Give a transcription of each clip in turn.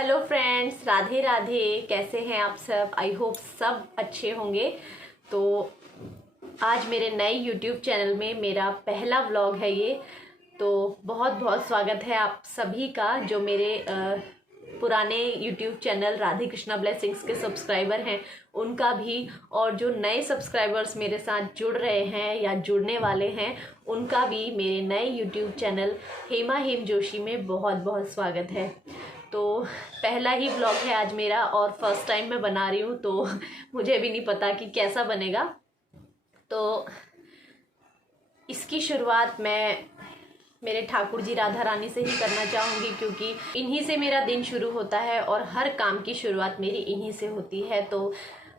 Hello friends, Radhe Radhe. कैसे हैं आप सब? आई होप सब अच्छे होंगे। तो आज मेरे नए यूट्यूब चैनल में मेरा पहला व्लॉग है ये। तो बहुत बहुत स्वागत है आप सभी का जो मेरे पुराने YouTube channel Radhe Krishna blessings के सब्सक्राइबर हैं उनका भी, और जो नए सब्सक्राइबर्स मेरे साथ जुड़ रहे हैं या जुड़ने वाले हैं उनका भी मेरे नए यूट्यूब चैनल हेमा हेम जोशी में बहुत बहुत स्वागत है। तो पहला ही ब्लॉग है आज मेरा और फर्स्ट टाइम मैं बना रही हूँ, तो मुझे भी नहीं पता कि कैसा बनेगा। तो इसकी शुरुआत मैं मेरे ठाकुर जी राधा रानी से ही करना चाहूँगी, क्योंकि इन्हीं से मेरा दिन शुरू होता है और हर काम की शुरुआत मेरी इन्हीं से होती है। तो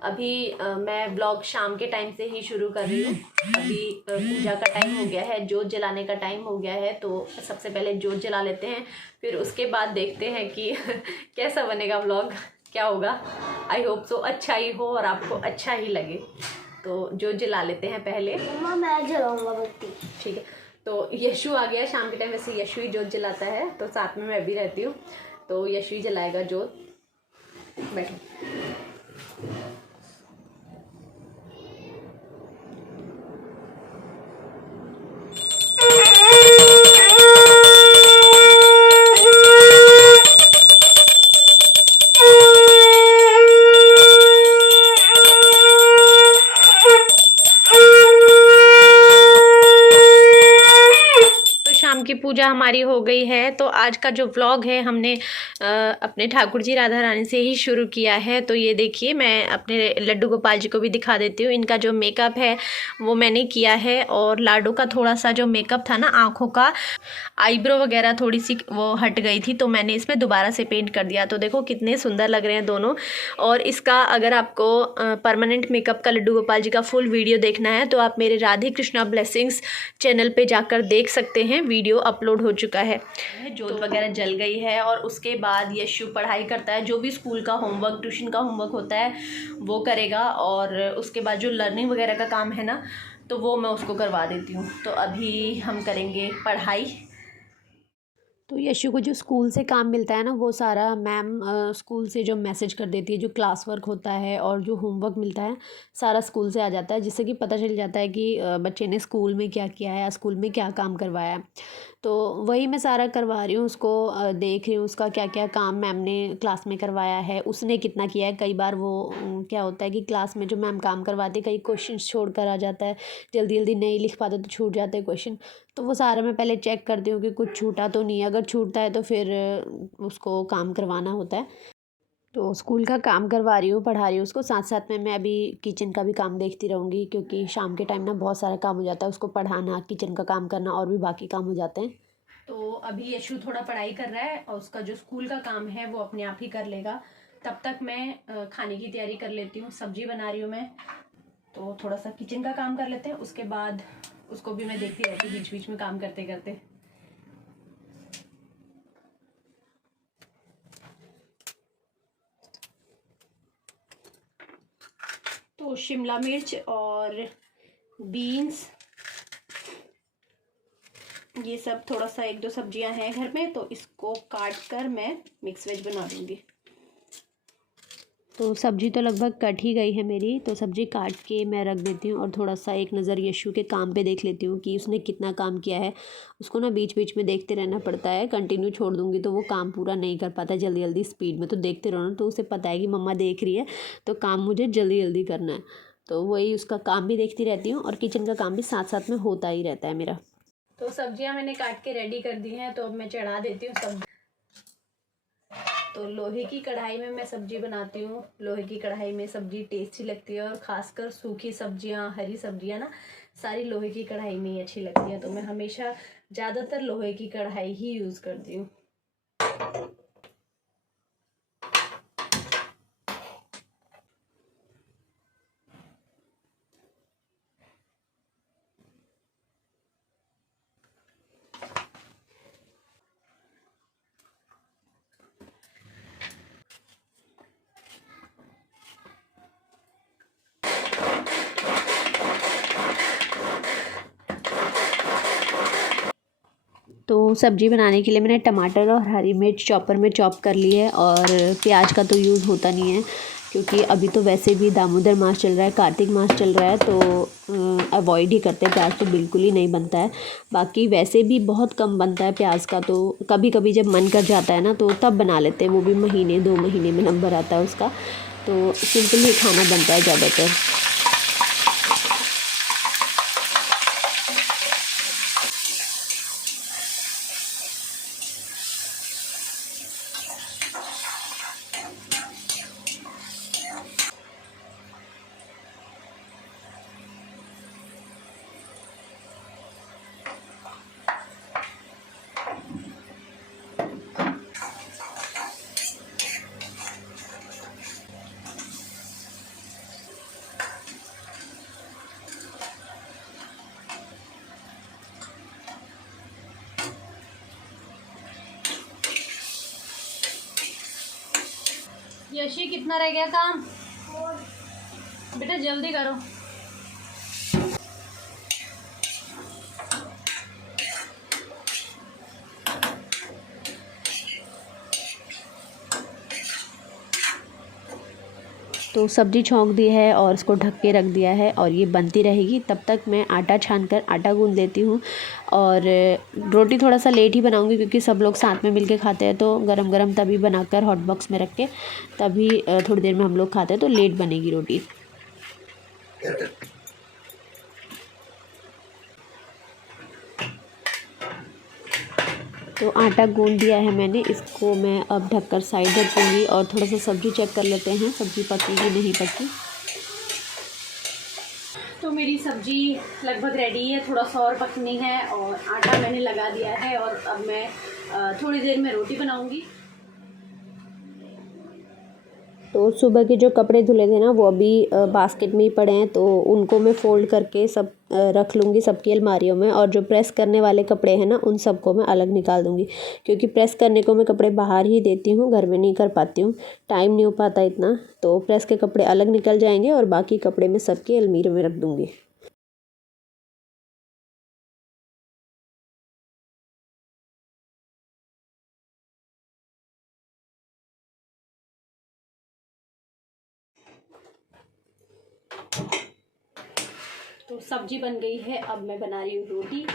अभी मैं ब्लॉग शाम के टाइम से ही शुरू कर रही हूँ। अभी पूजा का टाइम हो गया है, जोत जलाने का टाइम हो गया है। तो सबसे पहले जोत जला लेते हैं, फिर उसके बाद देखते हैं कि कैसा बनेगा ब्लॉग, क्या होगा। आई होप सो अच्छा ही हो और आपको अच्छा ही लगे। तो जोत जला लेते हैं पहले। मम्मा मैं जलाऊंगा बत्ती। ठीक है। तो यशु आ गया शाम के टाइम, वैसे यशु ही जोत जलाता है, तो साथ में मैं भी रहती हूँ। तो यशु ही जलाएगा जोत। बैठो। शाम की पूजा हमारी हो गई है। तो आज का जो व्लॉग है हमने अपने ठाकुर जी राधा रानी से ही शुरू किया है। तो ये देखिए, मैं अपने लड्डू गोपाल जी को भी दिखा देती हूँ। इनका जो मेकअप है वो मैंने किया है, और लाडो का थोड़ा सा जो मेकअप था ना, आँखों का आईब्रो वगैरह थोड़ी सी वो हट गई थी, तो मैंने इसमें दोबारा से पेंट कर दिया। तो देखो कितने सुंदर लग रहे हैं दोनों। और इसका अगर आपको परमानेंट मेकअप का लड्डू गोपाल जी का फुल वीडियो देखना है तो आप मेरे राधे कृष्णा ब्लेसिंग्स चैनल पे जाकर देख सकते हैं, वीडियो अपलोड हो चुका है। जोत वगैरह जल गई है और उसके बाद यशु पढ़ाई करता है। जो भी स्कूल का होमवर्क, ट्यूशन का होमवर्क होता है वो करेगा, और उसके बाद जो लर्निंग वगैरह का काम है ना, तो वो मैं उसको करवा देती हूँ। तो अभी हम करेंगे पढ़ाई। तो यशु को जो स्कूल से काम मिलता है ना, वो सारा मैम स्कूल से जो मैसेज कर देती है, जो क्लास वर्क होता है और जो होमवर्क मिलता है सारा स्कूल से आ जाता है, जिससे कि पता चल जाता है कि बच्चे ने स्कूल में क्या किया है या स्कूल में क्या काम करवाया है। तो वही मैं सारा करवा रही हूँ उसको, देख रही हूँ उसका क्या क्या काम मैम ने क्लास में करवाया है, उसने कितना किया है। कई बार वो क्या होता है कि क्लास में जो मैम काम करवाती है कई क्वेश्चन छोड़ कर आ जाता है, जल्दी जल्दी नहीं लिख पाते तो छूट जाते हैं क्वेश्चन। तो वो सारा मैं पहले चेक करती हूँ कि कुछ छूटा तो नहीं है। अगर छूटता है तो फिर उसको काम करवाना होता है। तो स्कूल का काम करवा रही हूँ, पढ़ा रही हूँ उसको, साथ साथ में मैं अभी किचन का भी काम देखती रहूँगी, क्योंकि शाम के टाइम ना बहुत सारा काम हो जाता है, उसको पढ़ाना, किचन का काम करना और भी बाकी काम हो जाते हैं। तो अभी यशु थोड़ा पढ़ाई कर रहा है और उसका जो स्कूल का काम है वो अपने आप ही कर लेगा। तब तक मैं खाने की तैयारी कर लेती हूँ, सब्जी बना रही हूँ मैं। तो थोड़ा सा किचन का काम कर लेते हैं, उसके बाद उसको भी मैं देखती रहती हूँ बीच बीच में काम करते करते। तो शिमला मिर्च और बीन्स, ये सब थोड़ा सा एक दो सब्जियां हैं घर में, तो इसको काट कर मैं मिक्स वेज बना दूंगी। तो सब्जी तो लगभग कट ही गई है मेरी, तो सब्जी काट के मैं रख देती हूँ और थोड़ा सा एक नज़र यशु के काम पे देख लेती हूँ कि उसने कितना काम किया है। उसको ना बीच बीच में देखते रहना पड़ता है, कंटिन्यू छोड़ दूँगी तो वो काम पूरा नहीं कर पाता जल्दी जल्दी स्पीड में। तो देखते रहो ना, तो उसे पता है कि मम्मा देख रही है तो काम मुझे जल्दी जल्दी करना है। तो वही उसका काम भी देखती रहती हूँ और किचन का काम भी साथ साथ में होता ही रहता है मेरा। तो सब्जियां मैंने काट के रेडी कर दी हैं, तो अब मैं चढ़ा देती हूँ सब्जी। तो लोहे की कढ़ाई में मैं सब्जी बनाती हूँ। लोहे की कढ़ाई में सब्जी टेस्टी लगती है, और खासकर सूखी सब्जियां, हरी सब्जियां ना, सारी लोहे की कढ़ाई में ही अच्छी लगती है। तो मैं हमेशा ज़्यादातर लोहे की कढ़ाई ही यूज़ करती हूँ। तो तो सब्ज़ी बनाने के लिए मैंने टमाटर और हरी मिर्च चॉपर में चॉप कर ली है, और प्याज का तो यूज़ होता नहीं है क्योंकि अभी तो वैसे भी दामोदर मास चल रहा है, कार्तिक मास चल रहा है, तो अवॉइड ही करते हैं, प्याज तो बिल्कुल ही नहीं बनता है। बाकी वैसे भी बहुत कम बनता है प्याज का, तो कभी कभी जब मन कर जाता है ना तो तब बना लेते हैं, वो भी महीने 2 महीने में नंबर आता है उसका। तो सिंपल ही खाना बनता है ज़्यादातर। यशी कितना रह गया काम? बेटा जल्दी करो। तो सब्ज़ी छौंक दी है और इसको ढक के रख दिया है, और ये बनती रहेगी। तब तक मैं आटा छान कर आटा गूँध लेती हूँ। और रोटी थोड़ा सा लेट ही बनाऊँगी क्योंकि सब लोग साथ में मिलके खाते हैं, तो गरम गरम तभी बनाकर हॉट बॉक्स में रख के तभी थोड़ी देर में हम लोग खाते हैं, तो लेट बनेगी रोटी। तो आटा गूँध दिया है मैंने, इसको मैं अब ढककर साइड रख दूँगी और थोड़ा सा सब्ज़ी चेक कर लेते हैं, सब्ज़ी पकी कि नहीं पकी। तो मेरी सब्ज़ी लगभग रेडी है, थोड़ा सा और पकनी है, और आटा मैंने लगा दिया है, और अब मैं थोड़ी देर में रोटी बनाऊँगी। तो सुबह के जो कपड़े धुले थे ना वो अभी बास्केट में ही पड़े हैं, तो उनको मैं फ़ोल्ड करके सब रख लूँगी सबकी अलमारियों में। और जो प्रेस करने वाले कपड़े हैं ना उन सबको मैं अलग निकाल दूँगी, क्योंकि प्रेस करने को मैं कपड़े बाहर ही देती हूँ, घर में नहीं कर पाती हूँ, टाइम नहीं हो पाता इतना। तो प्रेस के कपड़े अलग निकल जाएंगे और बाकी कपड़े मैं सबके अलमीरे में रख दूँगी। तो सब्जी बन गई है, अब मैं बना रही हूँ रोटी।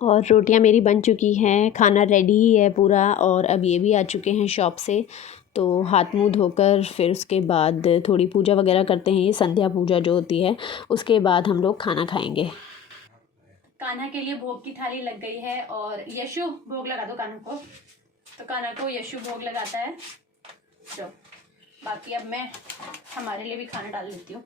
और रोटियां मेरी बन चुकी हैं, खाना रेडी ही है पूरा, और अब ये भी आ चुके हैं शॉप से। तो हाथ मुंह धोकर फिर उसके बाद थोड़ी पूजा वगैरह करते हैं, ये संध्या पूजा जो होती है, उसके बाद हम लोग खाना खाएंगे। कान्हा के लिए भोग की थाली लग गई है, और यशु भोग लगा दो कान्हा को। तो कान्हा को यशु भोग लगाता है। तो बाकी अब मैं हमारे लिए भी खाना डाल लेती हूँ।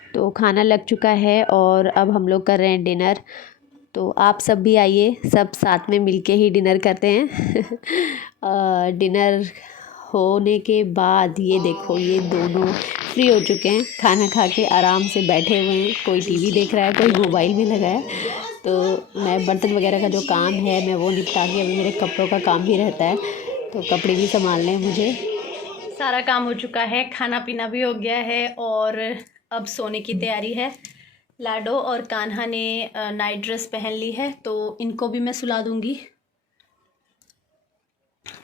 तो खाना लग चुका है और अब हम लोग कर रहे हैं डिनर। तो आप सब भी आइए, सब साथ में मिलके ही डिनर करते हैं। डिनर होने के बाद ये देखो, ये दोनों फ्री हो चुके हैं, खाना खा के आराम से बैठे हुए हैं। कोई टीवी देख रहा है, कोई मोबाइल में लगा है। तो मैं बर्तन वगैरह का जो काम है मैं वो निपटा के, अभी मेरे कपड़ों का काम भी रहता है, तो कपड़े भी संभालने हैं मुझे। सारा काम हो चुका है, खाना पीना भी हो गया है, और अब सोने की तैयारी है। लाडो और कान्हा ने नाइट ड्रेस पहन ली है, तो इनको भी मैं सुला दूंगी।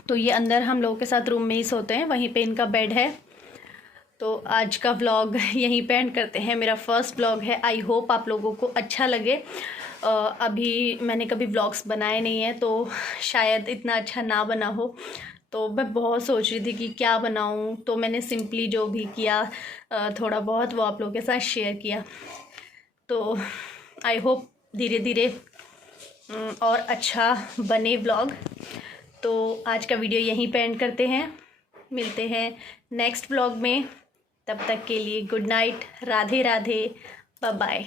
तो ये अंदर हम लोगों के साथ रूम में ही सोते हैं, वहीं पे इनका बेड है। तो आज का व्लॉग यहीं पे एंड करते हैं। मेरा फर्स्ट व्लॉग है, आई होप आप लोगों को अच्छा लगे। अभी मैंने कभी व्लॉग्स बनाए नहीं हैं, तो शायद इतना अच्छा ना बना हो। तो मैं बहुत सोच रही थी कि क्या बनाऊं, तो मैंने सिंपली जो भी किया थोड़ा बहुत वो आप लोगों के साथ शेयर किया। तो आई होप धीरे धीरे और अच्छा बने व्लॉग। तो आज का वीडियो यहीं पे एंड करते हैं, मिलते हैं नेक्स्ट व्लॉग में। तब तक के लिए good night, Radhe Radhe, bye bye.